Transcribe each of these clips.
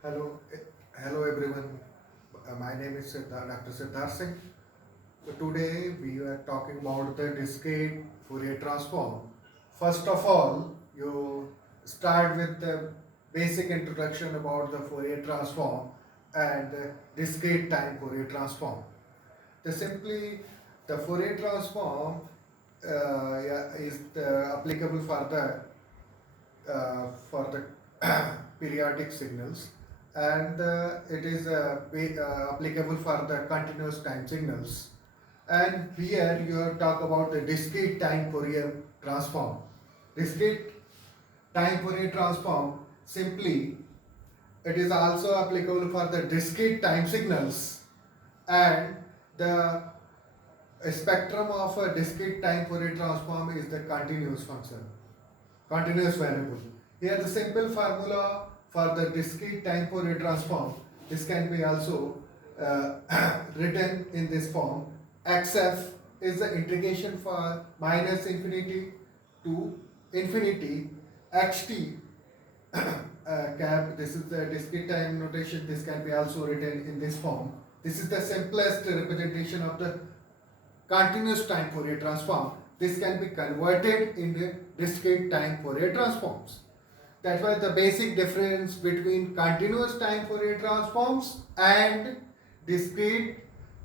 Hello, hello everyone. My name is Dr. Siddharth Singh. So today we are talking about the discrete Fourier transform. First of all, you start with the basic introduction about the Fourier transform and the discrete time Fourier transform. The Fourier transform is applicable for the periodic signals, and it is applicable for the continuous time signals. And here you talk about the discrete time Fourier transform. Discrete time Fourier transform, simply it is also applicable for the discrete time signals, and the spectrum of a discrete time Fourier transform is the continuous function, continuous variable. Here the simple formula for the discrete time Fourier transform, this can be also written in this form. Xf is the integration for minus infinity to infinity xt cap. This is the discrete time notation. This can be also written in this form. This is the simplest representation of the continuous time Fourier transform. This can be converted into discrete time Fourier transforms. That's why the basic difference between continuous time Fourier transforms and discrete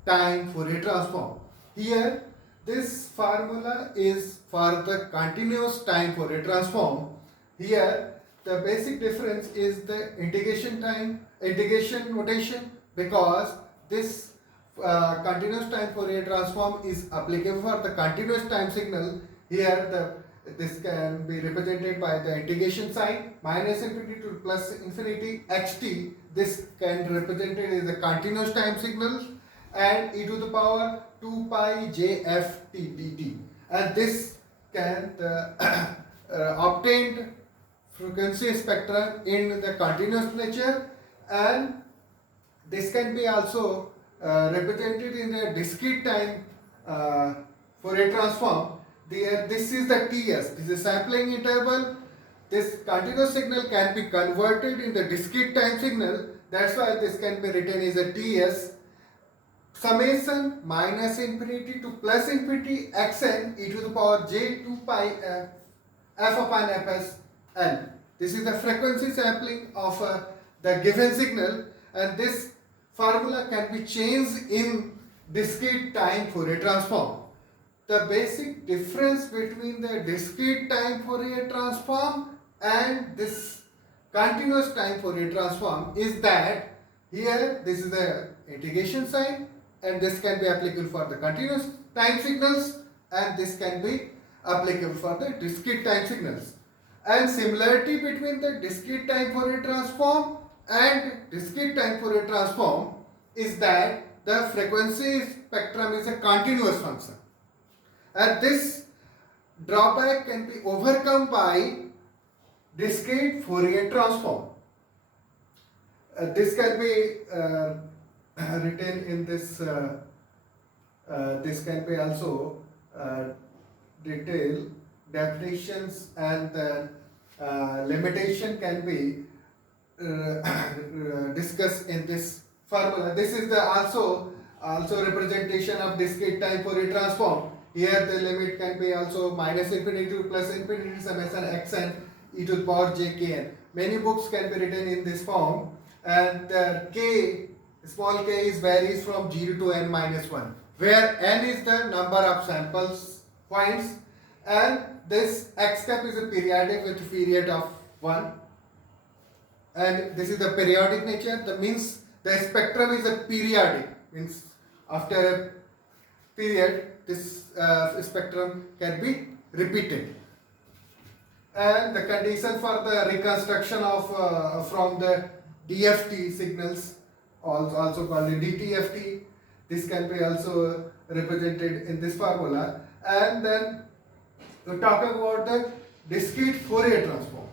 time Fourier transform. Here, this formula is for the continuous time Fourier transform. Here, the basic difference is the integration notation, because this continuous time Fourier transform is applicable for the continuous time signal. Here this can be represented by the integration sign, minus infinity to plus infinity xt. This can be represented as the continuous time signal, and e to the power 2 pi jft dt. And this can obtained frequency spectrum in the continuous nature, and this can be also represented in the discrete time Fourier transform. This is the TS, this is sampling interval. This continuous signal can be converted in the discrete time signal. That's why this can be written as a TS summation minus infinity to plus infinity xn e to the power j 2 pi f upon fs n. This is the frequency sampling of the given signal, and this formula can be changed in discrete time Fourier transform. The basic difference between the discrete time Fourier transform and this continuous time Fourier transform is that here this is the integration sign, and this can be applicable for the continuous time signals, and this can be applicable for the discrete time signals. And similarity between the discrete time Fourier transform and discrete time Fourier transform is that the frequency spectrum is a continuous function, and this drawback can be overcome by discrete Fourier transform. This can be written in this. This can be also detailed definitions, and the limitation can be discussed in this formula. This is the also representation of discrete time Fourier transform. Here the limit can be also minus infinity to plus infinity summation xn e to the power jkn. Many books can be written in this form, and the k, small k, is varies from 0 to n minus 1, where n is the number of samples points, and this x cap is a periodic with a period of 1, and this is the periodic nature. That means the spectrum is a periodic, means after a period this spectrum can be repeated. And the condition for the reconstruction of from the DFT signals, also called the DTFT, this can be also represented in this formula. And then we talk about the discrete Fourier transform.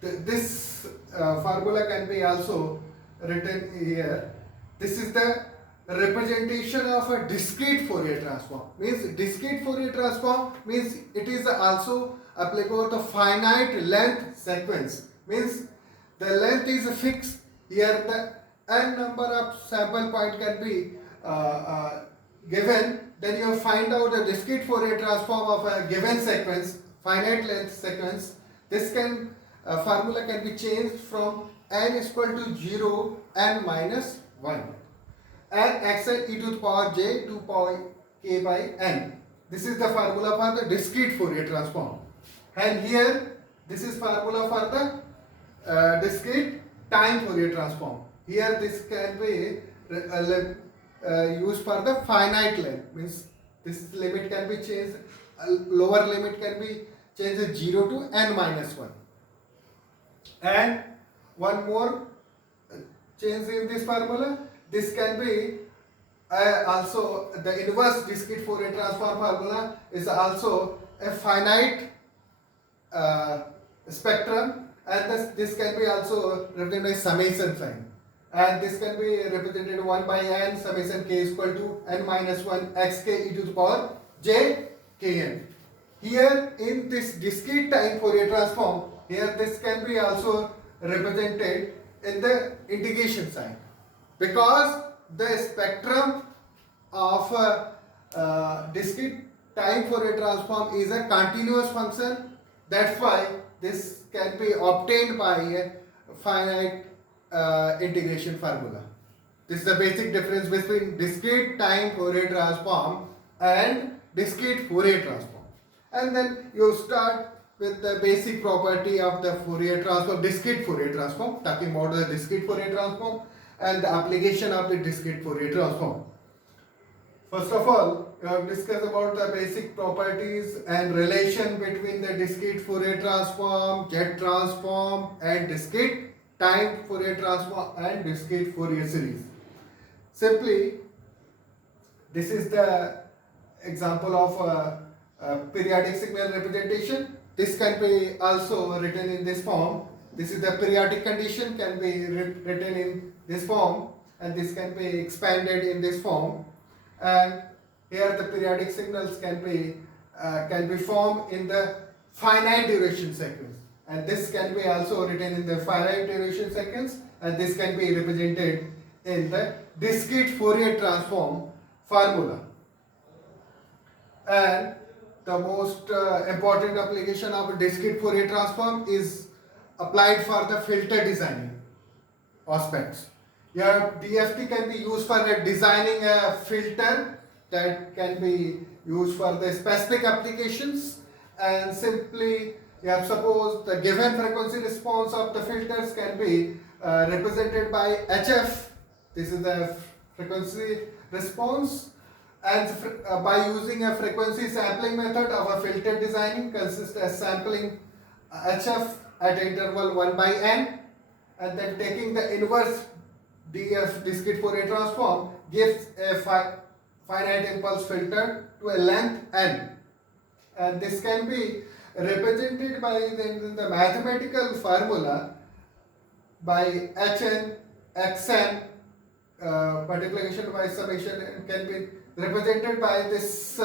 This formula can be also written here. This is the representation of a discrete Fourier transform. Means discrete Fourier transform means it is also applicable to finite length sequence. Means the length is fixed. Here the n number of sample point can be given. Then you find out the discrete Fourier transform of a given sequence, finite length sequence. This formula can be changed from n is equal to 0, n minus 1, and xn e to the power j 2 power k by n. This is the formula for the discrete Fourier transform. And here this is formula for the discrete time Fourier transform. Here this can be used for the finite length, means this limit can be changed, lower limit can be changed 0 to n minus 1. And one more change in this formula, this can be also the inverse discrete Fourier transform formula is also a finite spectrum, and this can be also represented by summation sign, and this can be represented 1 by n summation k is equal to n minus 1 xk e to the power j kn. Here in this discrete time Fourier transform, here this can be also represented in the integration sign, because the spectrum of discrete time Fourier transform is a continuous function. That's why this can be obtained by a finite integration formula. This is the basic difference between discrete time Fourier transform and discrete Fourier transform. And then you start with the basic property of the Fourier transform, discrete Fourier transform, talking about the discrete Fourier transform and the application of the discrete Fourier transform. First of all, we have discussed about the basic properties and relation between the discrete Fourier transform, jet transform, and discrete time Fourier transform and discrete Fourier series. Simply, this is the example of a periodic signal representation. This can be also written in this form. This is the periodic condition, can be written in this form, and this can be expanded in this form. And here the periodic signals can be formed in the finite duration sequence, and this can be also written in the finite duration sequence, and this can be represented in the discrete Fourier transform formula. And the most important application of a discrete Fourier transform is applied for the filter designing aspects. Your DFT can be used for designing a filter that can be used for the specific applications, and simply you have suppose the given frequency response of the filters can be represented by HF. This is the frequency response, and by using a frequency sampling method of a filter designing consists as sampling HF at interval 1 by n, and then taking the inverse DF discrete Fourier transform gives a finite impulse filter to a length n, and this can be represented by the mathematical formula by Hn, Xn, multiplication by summation, and can be represented by this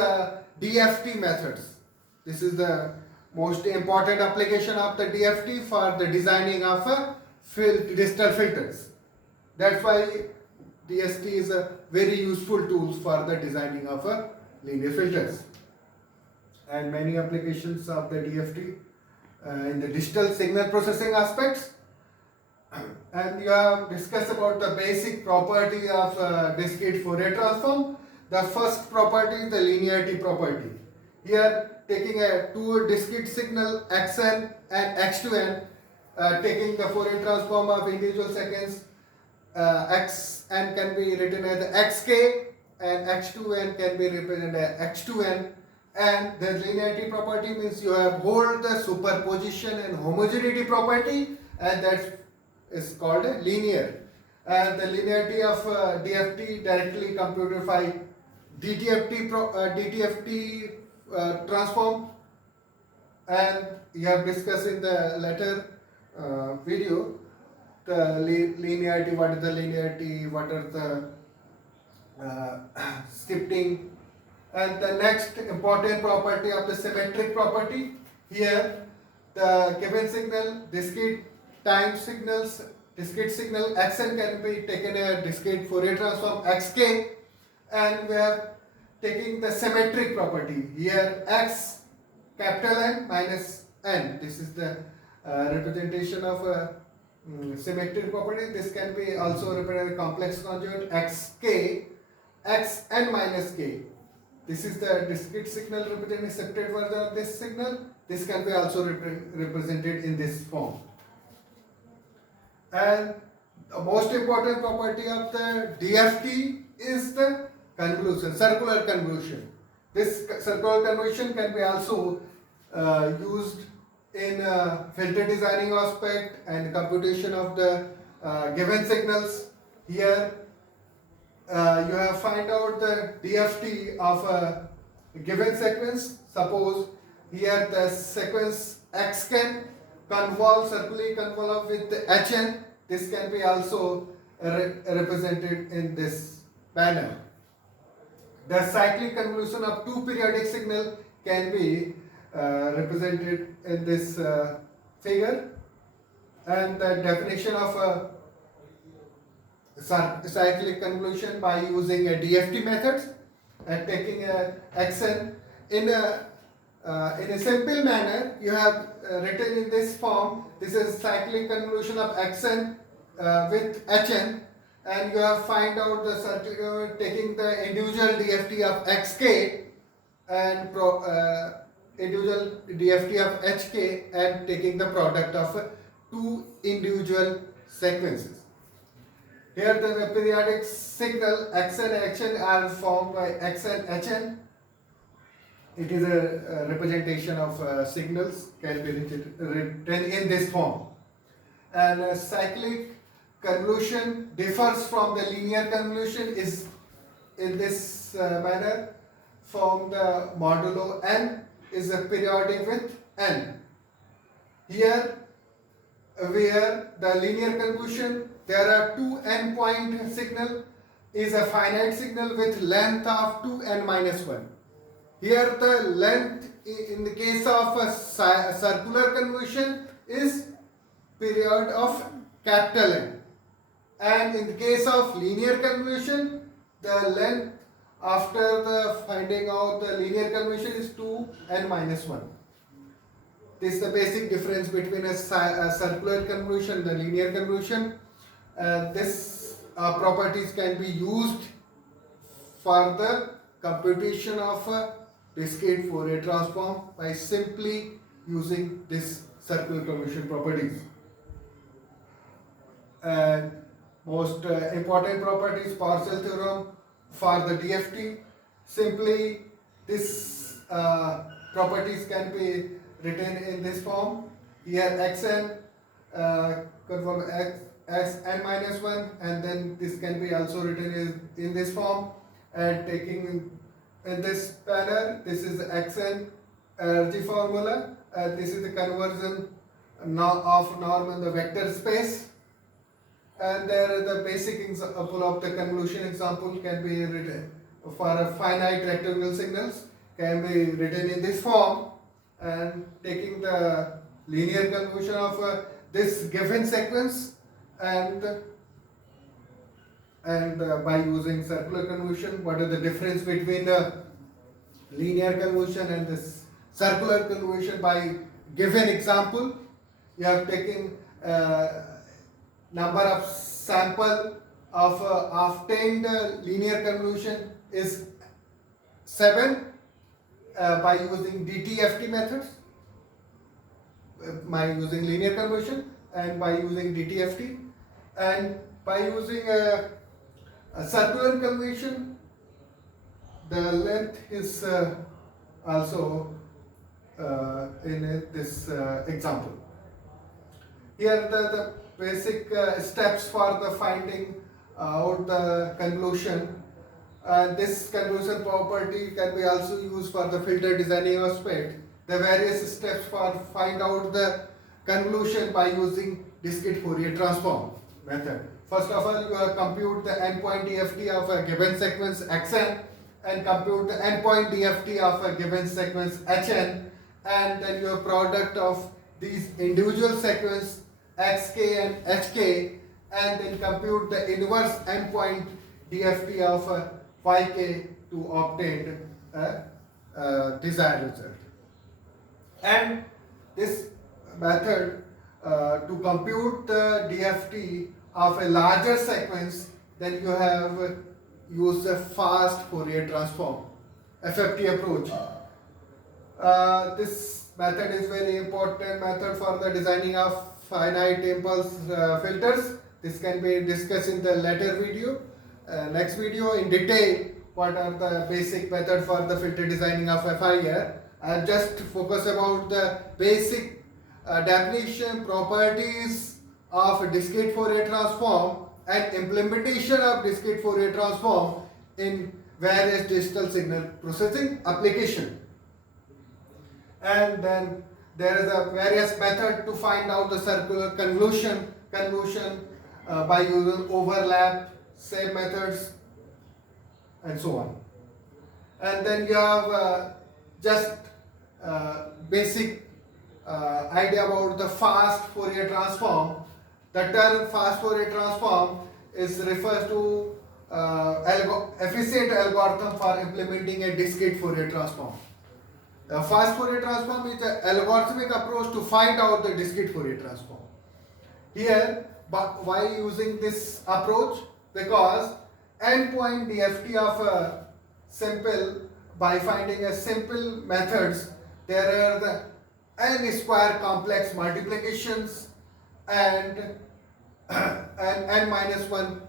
DFT methods. This is the most important application of the DFT for the designing of digital filters. That's why DST is a very useful tool for the designing of linear filters. And many applications of the DFT in the digital signal processing aspects. And you have discussed about the basic property of discrete Fourier transform. The first property is the linearity property. Here, taking two discrete signal xn and x2n, taking the Fourier transform of individual seconds, xn can be written as xk and x2n can be represented as x2n. And the linearity property means you have hold the superposition and homogeneity property, and that is called a linear. And the linearity of DFT directly computed by DTFT transform, and you have discussed in the later video the linearity, what is the linearity, what are the shifting. And the next important property of the symmetric property, here the given signal discrete time signals, discrete signal xn can be taken a discrete Fourier transform xk, and we are taking the symmetric property here x capital N minus n. This is the representation of a symmetric property. This can be also represented complex conjugate xk xn minus k. This is the discrete signal representing separate version of this signal. This can be also represented in this form. And the most important property of the DFT is the convolution, circular convolution. This circular convolution can be also used in filter designing aspect and computation of the given signals. Here you have find out the DFT of a given sequence. Suppose here the sequence x can convolve, circularly convolve with the hn. This can be also represented in this manner. The cyclic convolution of two periodic signal can be represented in this figure, and the definition of a cyclic convolution by using a DFT methods and taking a xn in a simple manner. You have written in this form. This is cyclic convolution of xn with hn, and you have find out the circular taking the individual DFT of xk and individual DFT of hk and taking the product of two individual sequences. Here the periodic signal xn and hn are formed by xn hn. It is a representation of signals can be written in this form. And cyclic convolution differs from the linear convolution is in this manner. From the modulo n is a periodic with n. Here where the linear convolution there are two n point signal is a finite signal with length of 2n minus 1. Here the length in the case of a circular convolution is period of capital N, and in the case of linear convolution the length after the finding out the linear convolution is 2n minus 1. This is the basic difference between a circular convolution and the linear convolution. This properties can be used for the computation of a discrete Fourier transform by simply using this circular convolution properties. And most important properties, partial theorem for the DFT. Simply this properties can be written in this form. Here xn conform x n minus 1, and then this can be also written in this form, and taking in this manner. This is xn energy formula, and this is the conversion of norm in the vector space. And there is the basic example of the convolution example can be written for a finite rectangular signals can be written in this form, and taking the linear convolution of this given sequence, and by using circular convolution. What is the difference between the linear convolution and this circular convolution? By given example, you have taken number of sample of obtained linear convolution is 7 by using DTFT methods, by using linear convolution and by using DTFT, and by using a circular convolution the length is also in this example. Here the basic steps for the finding out the convolution. This convolution property can be also used for the filter designing aspect. The various steps for find out the convolution by using discrete Fourier transform method. First of all, you compute the endpoint DFT of a given sequence xn, and compute the endpoint DFT of a given sequence hn, and then your product of these individual sequence xk and hk, and then compute the inverse endpoint DFT of yk to obtain a desired result. And this method to compute the DFT of a larger sequence, then you have used a fast Fourier transform FFT approach. This method is very important method for the designing of finite impulse filters. This can be discussed in the later video. Next video in detail what are the basic method for the filter designing of FIR. I'll just focus about the basic definition, properties of discrete Fourier transform and implementation of discrete Fourier transform in various digital signal processing application. And then there is a various method to find out the circular convolution by using overlap, same methods, and so on. And then you have just basic idea about the fast Fourier transform. The term fast Fourier transform refers to efficient algorithm for implementing a discrete Fourier transform. A fast Fourier transform is an algorithmic approach to find out the discrete Fourier transform. Here, why using this approach? Because endpoint DFT of a simple, by finding a simple methods, there are the n square complex multiplications and n minus 1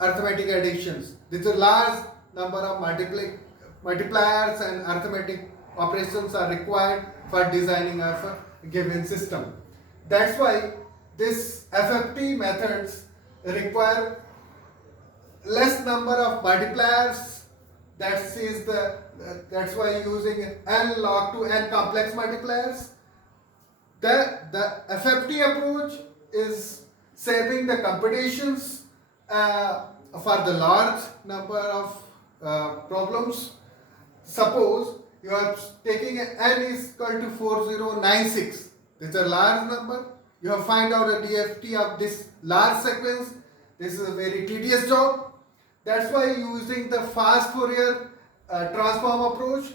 arithmetic additions. These are large number of multipliers and arithmetic operations are required for designing of a given system. That's why this FFT methods require less number of multipliers. That's why using n log to n complex multipliers. The FFT approach is saving the computations for the large number of problems. Suppose you are taking n is equal to 4096. This is a large number. You have find out the DFT of this large sequence. This is a very tedious job. That's why using the fast Fourier transform approach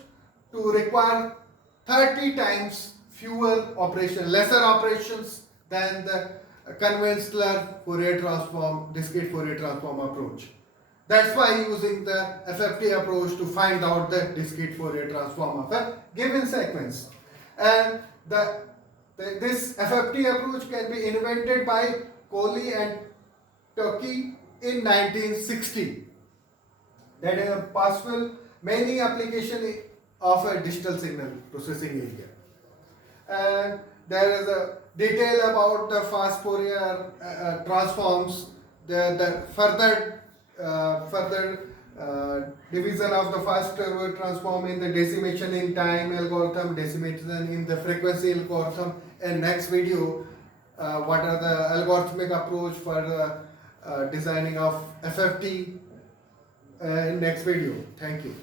to require 30 times fewer operations, lesser operations than the conventional Fourier transform, discrete Fourier transform approach. That's why using the FFT approach to find out the discrete Fourier transform of a given sequence. And this FFT approach can be invented by Coley and Tukey in 1960. That is a possible many application of a digital signal processing area. And there is a detail about the fast Fourier transforms, the further division of the fast Fourier transform in the decimation in time algorithm, decimation in the frequency algorithm. And next video, what are the algorithmic approach for the designing of FFT in next video. Thank you.